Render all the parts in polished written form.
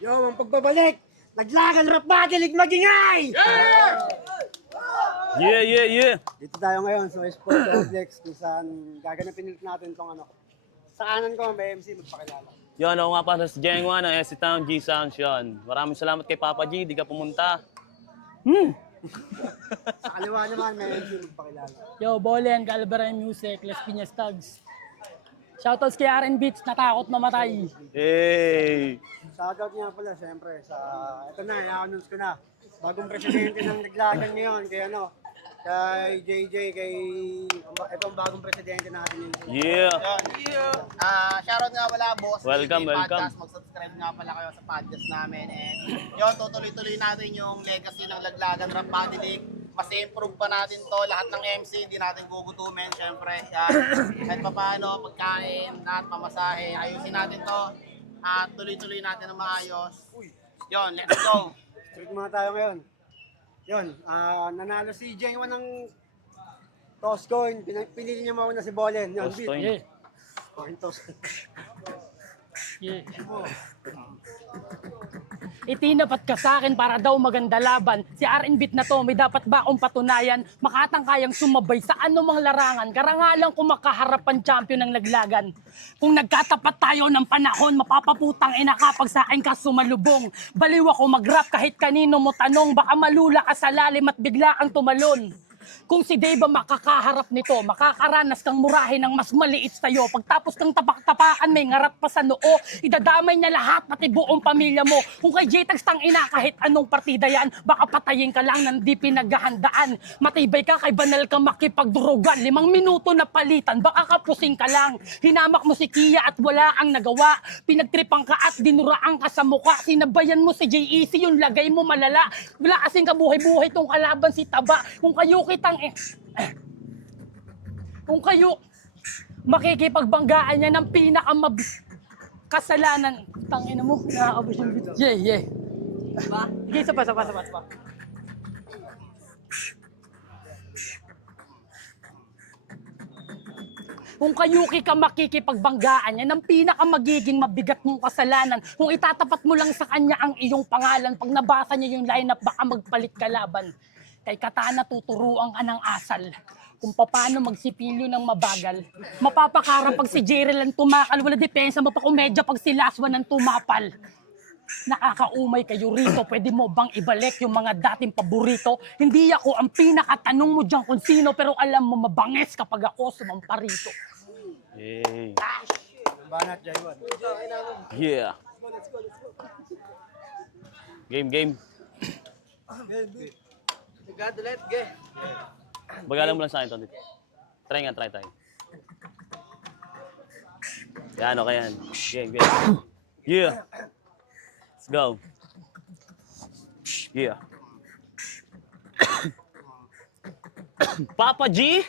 Yo, ang pagbabalik! Naglagan rap battle, magingay! Yeah. Dito tayo ngayon sa Sport Complex kung saan gaganapin ulit natin tong ano. Sa kanan ko, may MC magpakilala. Yun, ako nga pala si Jengwa ng SC Town G Sounds yun. Maraming salamat kay Papa G, di ka pumunta. Sa kaliwa naman, may MC magpakilala. Yo, Bolen, Galvera Music, Les Piñas Tags. Shoutouts kay RN Beats, natakot mamatay. Hey! Shoutout nga pala, syempre, sa... Ito na, i-announce ko na. Bagong presidente ng Naglagan ngayon, kay ano, kay JJ, kay... Ito ang bagong presidente natin. Yeah! Shoutout nga pala, boss. Welcome, PJ welcome. Podcast. Mag-subscribe nga pala kayo sa podcast namin. And yun, tutuloy-tuloy natin yung legacy ng Laglagan Rap Battle League. Mas improve pa natin to. Lahat ng MC, hindi natin gugutumin. Siyempre, kahit pa paano, pagkain, lahat, pamasahe. Ayusin natin to. At tuloy-tuloy natin ng maayos. Yun, let's go. Street mga tayo ngayon. Yun, nanalo si Jengwa ng toss coin. Pinili niya mauna si Bolen. Yun, Toss coin. Yeah, Coin toss. yeah. Itinapat ka sa akin para daw maganda laban. Si RN Beat na to, may dapat ba akong patunayan? Makatang kayang sumabay sa anumang larangan. Karangalang kung makaharap ang champion ng Laglagan. Kung nagkatapat tayo ng panahon, mapapaputang ina kapag sa akin ka sumalubong. Baliw ako mag-rap kahit kanino mo tanong. Baka malula ka sa lalim at bigla kang tumalon. Kung si Dave ang makakaharap nito, makakaranas kang murahin ng mas maliit sa'yo. Pagtapos ng tapak-tapakan, may ngarap pa sa noo. Idadamay niya lahat, pati buong pamilya mo. Kung kay J-Tags tang ina, kahit anong partida yan, baka patayin ka lang ng di pinaghahandaan. Matibay ka, kay banal ka makipagdurugan. 5 minuto na palitan, baka kapusing ka lang. Hinamak mo si Kia at wala ang nagawa. Pinagtripang ka at dinuraan ka sa mukha. Sinabayan mo si J.E.C, yung lagay mo malala. Wala kasing kabuhay-buhay tong kalaban si Taba. Kung kayo kitang kung kayo makikipagbanggaan niya ng kasalanan, tangina mo, nakakabos yung video. Yeah. Sige, isa pa. Kung kayuki ka makikipagbanggaan niya ng magiging mabigat mong kasalanan. Kung itatapat mo lang sa kanya ang iyong pangalan, pag nabasa niya yung lineup, baka magpalit kalaban. Kay Katana tuturuan ka ng asal kung paano magsipilyo ng mabagal. Mapapakarang pag si Jerry lang tumakal, wala depensa, mapakomedya pag si Laswan ang tumapal. Nakakaumay kayo rito, pwede mo bang ibalik yung mga dating paborito? Hindi ako ang pinakatanong mo dyan kung sino, pero alam mo mabanges kapag ako sumampa rito. Hey! Banat, Jaiwan. Yeah! Game. Bagalan mo lang sa akin, Tony. Try. Yan, okay yan. Game. Yeah. Let's go. Yeah. Papa G,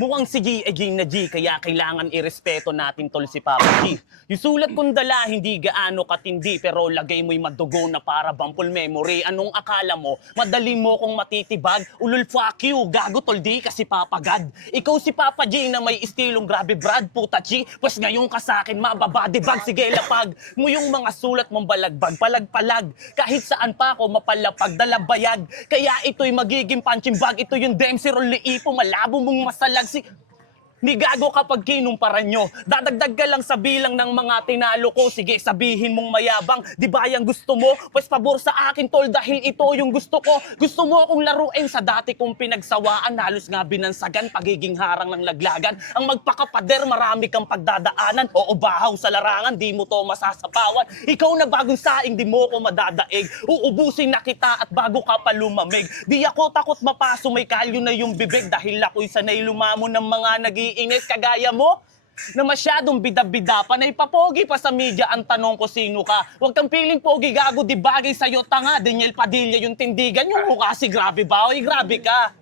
mukhang si G ay G na G, kaya kailangan irespeto natin tol si Papa G. Yung sulat kong dala, hindi gaano katindi, pero lagay mo'y madugo na para bampol memory. Anong akala mo? Madali mo kong matitibag? Ulul, fuck you, gago tol di kasi Papa God. Ikaw si Papa G na may istilong grabe Brad, puta G. Pues ngayon ka sa akin, mababadibag. Sige, lapag mo yung mga sulat mong balagbag, palag-palag. Kahit saan pa ako mapalapag, dalabayag. Kaya ito'y magiging punching bag. Ito yung Dempsey roll ni Ipo, malabo mong masalag. Ni gago kapag kinumpara nyo. Dadagdag ka lang sa bilang ng mga tinalo ko. Sige, sabihin mong mayabang. Di ba yung gusto mo? Pues pabor sa akin, tol, dahil ito yung gusto ko. Gusto mo akong laruin sa dati kong pinagsawaan. Halos nga binansagan, pagiging harang ng Laglagan. Ang magpakapader, marami kang pagdadaanan. Oo, bahaw sa larangan, di mo to masasapawan. Ikaw na bagong saing, di mo ko madadaig. Uubusin na kita at bago ka pa lumamig. Di ako takot mapaso, may kalyo na yung bibig. Dahil ako'y sanay lumamo ng mga nag-iinit kagaya mo na masyadong bida-bida, panay papogi pa sa media. Ang tanong ko, sino ka? Huwag kang piling pogi, gago, di bagay sa'yo tanga. Daniel Padilla yung tindigan, yung mukha si grabe ba? Oy, grabe ka.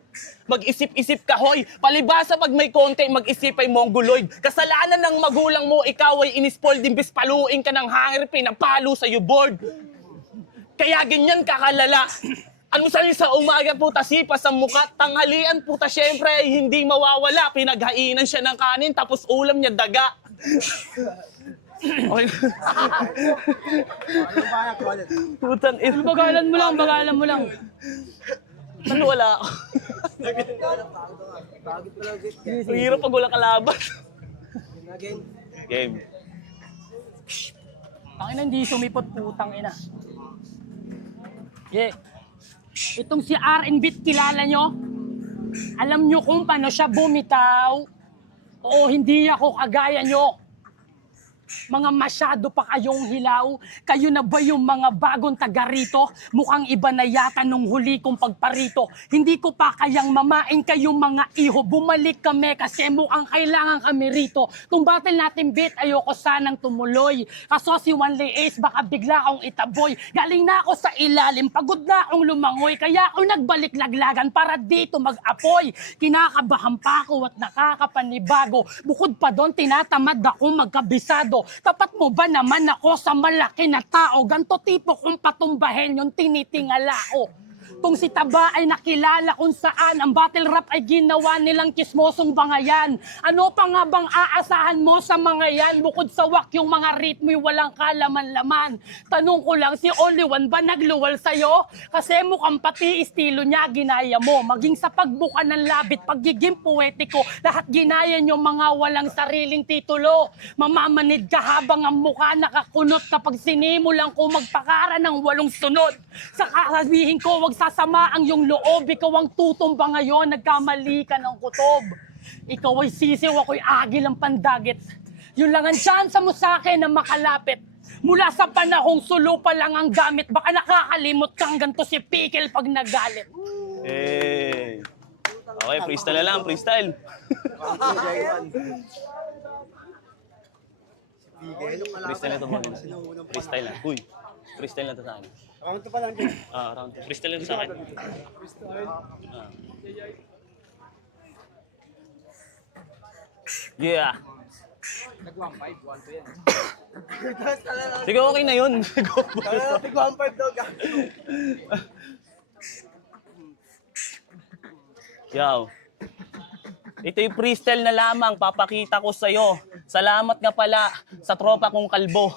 Mag-isip-isip ka, hoy. Palibasa pag may konti, mag-isip ay mongoloid. Kasalanan ng magulang mo, ikaw ay inispoiled, imbis paluin ka ng hangir, pinapalo sa'yo board. Kaya ganyan kakalala. Almusal sa umaga, puta, sipa sa mukha. Tanghalian, puta, syempre, hindi mawawala. Pinaghainan siya ng kanin, tapos ulam niya daga. Okay. Ano ba yung wallet? Putang ina. Bagalan mo lang, bagalan mo lang. Ano wala ako? Ang hirap pag wala kalaban. Game. Tangina, hindi sumipot, putang ina. Yeah. Itong si R&B, kilala nyo? Alam nyo kung paano siya bumitaw? Oo, hindi ako kagaya nyo. Mga masyado pa kayong hilaw. Kayo na ba yung mga bagong taga rito? Mukhang iba na yata nung huli kong pagparito. Hindi ko pa kayang mamain kayong mga iho. Bumalik kami kasi mukhang kailangan kami rito. Kung battle natin bit, ayoko sanang tumuloy. Kaso si Wanley Ace, baka bigla akong itaboy. Galing na ako sa ilalim, pagod na akong lumangoy. Kaya ako nagbalik laglagan para dito mag-apoy. Kinakabahan pa ako at nakakapanibago. Bukod pa doon, tinatamad ako magkabisado. Tapat mo ba naman ako sa malaki na tao? Ganto tipo kung patumbahin yung tinitingala ko. Kung si Taba ay nakilala kung saan ang battle rap ay ginawa nilang kismosong bangayan. Ano pa nga bang aasahan mo sa mga yan? Bukod sa wak yung mga ritmo'y walang kalaman-laman. Tanong ko lang, si Only One ba nagluwal sa'yo? Kasi mukhang pati estilo niya ginaya mo. Maging sa pagbuka ng labit, pagiging poetiko, lahat ginaya nyo mga walang sariling titulo. Mamamanid ka habang ang mukha nakakunot kapag sinimulan ko magpakara ng 8 sunod. Sa kasabihin ko, wag sasama ang iyong loob. Ikaw ang tutumba ngayon, nagkamali ka ng kutob. Ikaw ay sisiw, ako'y agil ang pandagit. Yun lang ang tsansa mo sa akin na makalapit. Mula sa panahong sulo pa lang ang gamit, baka nakakalimot kang ganito si Pickle pag nagalit. Eh. Okay, freestyle na lang, freestyle. Freestyle na to mga freestyle na. Uy, freestyle na to sa akin. Round 2 pa lang din. Round 2. Freestyle na to sa akin. Yeah. Sige, okay na yun. Tig 1.5 daw ka. Yaw. Ito yung freestyle na lamang papakita ko sa'yo. Salamat nga pala sa tropa kong kalbo.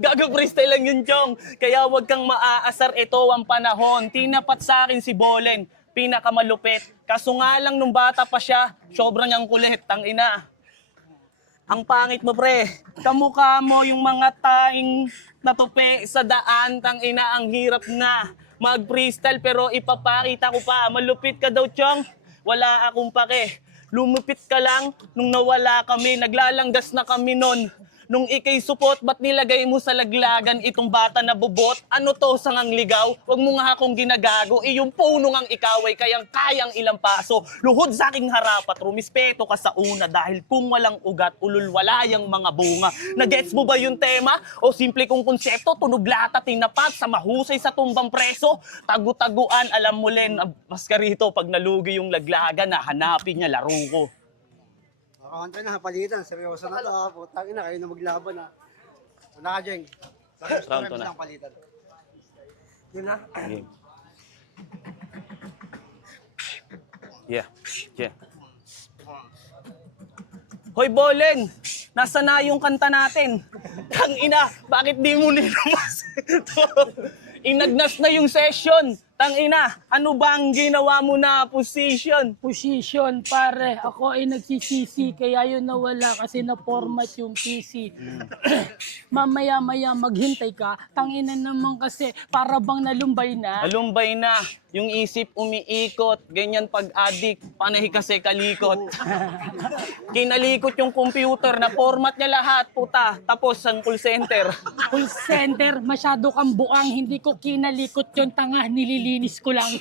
Gago freestyle lang yun, Chong. Kaya wag kang maaasar, ito ang panahon. Tinapat sa akin si Bolen, pinakamalupit. Kaso nga lang nung bata pa siya, sobrang niyang kulit, tangina. Ang pangit mo, pre. Kamukha mo yung mga taing natupi sa daan, tangina, ang hirap na. Mag-freestyle pero ipapakita ko pa. Malupit ka daw, Chong. Wala akong pake. Lumupit ka lang nung nawala kami. Naglalanggas na kami nun. Nung ikay supot, ba't nilagay mo sa laglagan itong bata na bubot? Ano to, sangang ligaw? Huwag mo nga akong ginagago. Yung puno ngang ikaw ay kayang ilang paso. Luhod sa aking harapat, rumispeto ka sa una. Dahil kung walang ugat, ululwala yung mga bunga. Nagets mo ba yung tema? O simple kong konsepto, tunog lahat at tinapat sa mahusay sa tumbang preso? Tagu-taguan, alam mo len, mas ka rito pag nalugi yung laglagan na hanapin niya laro ko. Kakanta na, palitan. Seryoso na to ha. Putang ina, kayo na maglaban ha. Wala ka, Jeng. Round 2 na. Palitan. Yun na. Game. Yeah. Hoy, Bolen! Nasa na yung kanta natin? Tangina, bakit di mo nilabas ito? Inagnas na yung session. Tangina, ano bang ginawa mo na position? Position, pare. Ako ay nagsisisi, kaya yun nawala kasi na-format yung PC. Mamaya-maya maghintay ka. Tangina naman kasi, para bang nalumbay na. Alumbay na, yung isip umiikot, ganyan pag-addict, panay kasi kalikot. Kinalikot yung computer, na format niya lahat, puta, tapos ang call center. Call center, masyado kang buang, hindi ko kinalikot yung tanga, nililinis ko lang.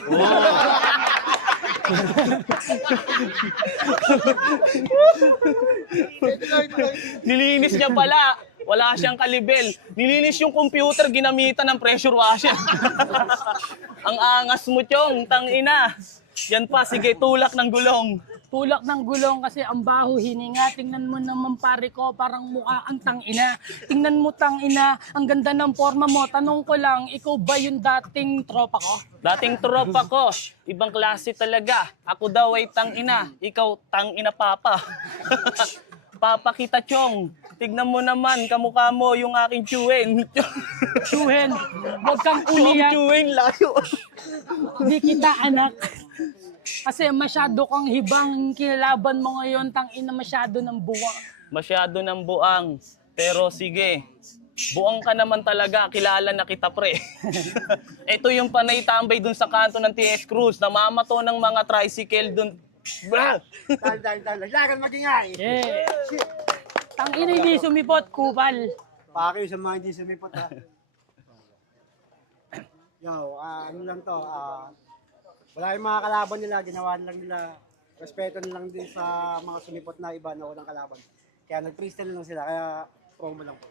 Nilinis niya pala. Wala siyang kalibel. Nilinis yung computer, ginamitan ng pressure washer. Ang angas mo, Chong, tangina. Yan pa, sige, tulak ng gulong. Tulak ng gulong kasi ang baho hininga. Tingnan mo naman pare ko, parang mukha ang tangina. Tingnan mo tangina, ang ganda ng forma mo. Tanong ko lang, ikaw ba yung dating tropa ko? Dating tropa ko, ibang klase talaga. Ako daw ay tangina, ikaw tangina papa. Papa kita, Chong. Tignan mo naman, kamukha mo yung aking chewin. Chuhen, huwag kang Chong umiyak. chewin, layo. Di kita anak. Kasi masyado kang hibang, kinalaban mo ngayon, tangina masyado ng buwang. Masyado ng buang. Pero sige, buang ka naman talaga, kilala na kita pre. Ito yung panay tambay dun sa kanto ng TS Cruz, namamato ng mga tricycle dun. Bah! Dahil. Laglagan magingay. Yeah. Tangina hindi sumipot, kupal. Pake sa mga hindi sumipot ha. Yo, ano lang to, wala yung mga kalaban nila, ginawa lang nila, respeto na lang din sa mga sumipot na iba na walang kalaban. Kaya nag-freestyle lang sila, kaya promo lang po.